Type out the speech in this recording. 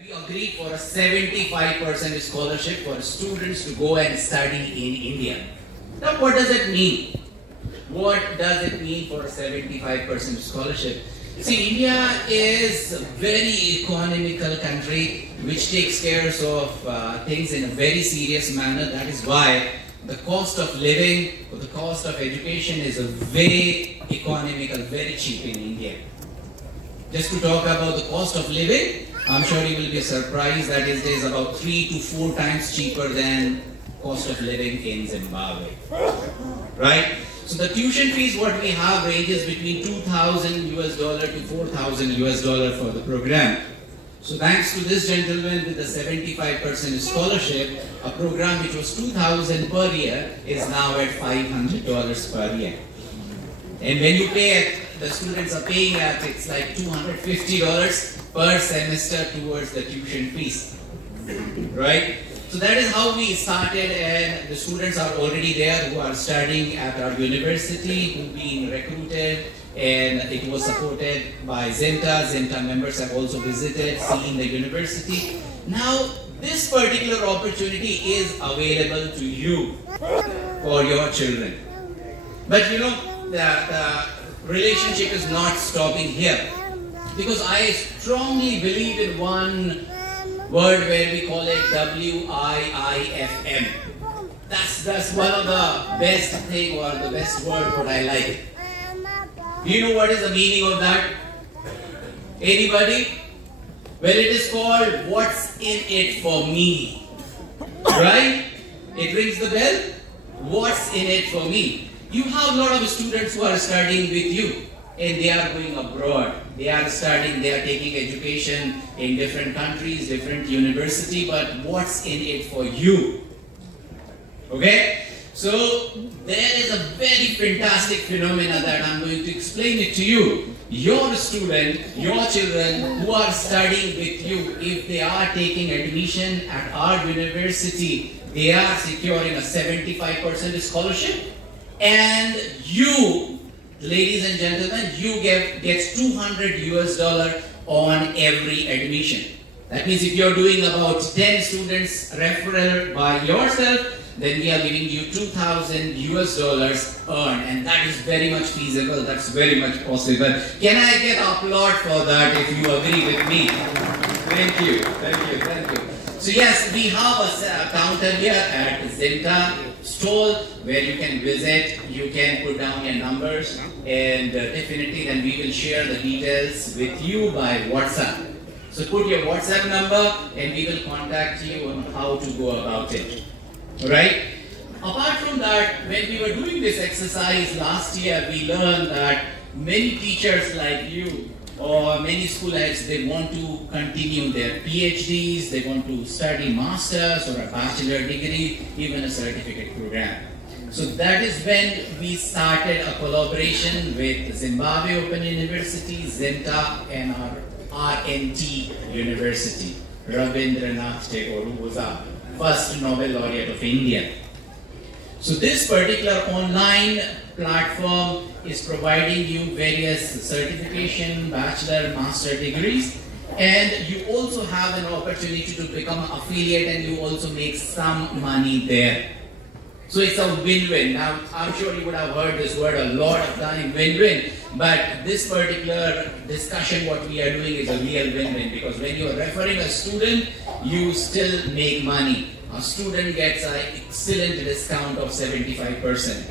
We agreed for a 75% scholarship for students to go and study in India. Now what does it mean? What does it mean for a 75% scholarship? See, India is a very economical country which takes care of things in a very serious manner. That is why the cost of living or the cost of education is a very economical, very cheap in India. Just to talk about the cost of living, I'm sure you will be surprised that it is about 3 to 4 times cheaper than cost of living in Zimbabwe. Right? So the tuition fees what we have ranges between $2,000 to $4,000 for the program. So thanks to this gentleman with the 75% scholarship, a program which was $2,000 per year is now at $500 per year. And when you pay it, the students are paying at, it's like $250 per semester towards the tuition fees. Right? So that is how we started, and the students are already there who are studying at our university, who being recruited, and it was supported by Zenta. Zenta members have also visited, seen the university. Now, this particular opportunity is available to you for your children. But you know, the relationship is not stopping here, because I strongly believe in one word where we call it WIIFM. That's one of the best thing or the best word what I like. Do you know what is the meaning of that? Anybody? Well, it is called what's in it for me. Right? It rings the bell. What's in it for me? You have a lot of students who are studying with you, and they are going abroad. They are studying, they are taking education in different countries, different university, but what's in it for you? Okay? So, there is a very fantastic phenomena that I'm going to explain it to you. Your student, your children who are studying with you, if they are taking admission at our university, they are securing a 75% scholarship, and you, ladies and gentlemen, you gets $200 on every admission. That means if you're doing about 10 students referral by yourself, then we are giving you $2,000 earned, and that is very much feasible. That's very much possible. Can I get applaud for that if you agree with me? Thank you, thank you, thank you. So yes, we have a counter here at Zenta stall where you can visit, you can put down your numbers, and definitely then we will share the details with you by WhatsApp. So put your WhatsApp number and we will contact you on how to go about it. Alright? Apart from that, when we were doing this exercise last year, we learned that many teachers like you or many school heads, they want to continue their PhDs, they want to study masters or a bachelor degree, even a certificate program. So that is when we started a collaboration with Zimbabwe Open University, Zenta, and our RNT University, Rabindranath Tagore, who was our first Nobel laureate of India. So this particular online platform is providing you various certification, bachelor, master degrees, and you also have an opportunity to become an affiliate, and you also make some money there. So it's a win-win. Now, I'm sure you would have heard this word a lot of time, win-win, but this particular discussion, what we are doing is a real win-win, because when you are referring a student, you still make money. A student gets an excellent discount of 75%.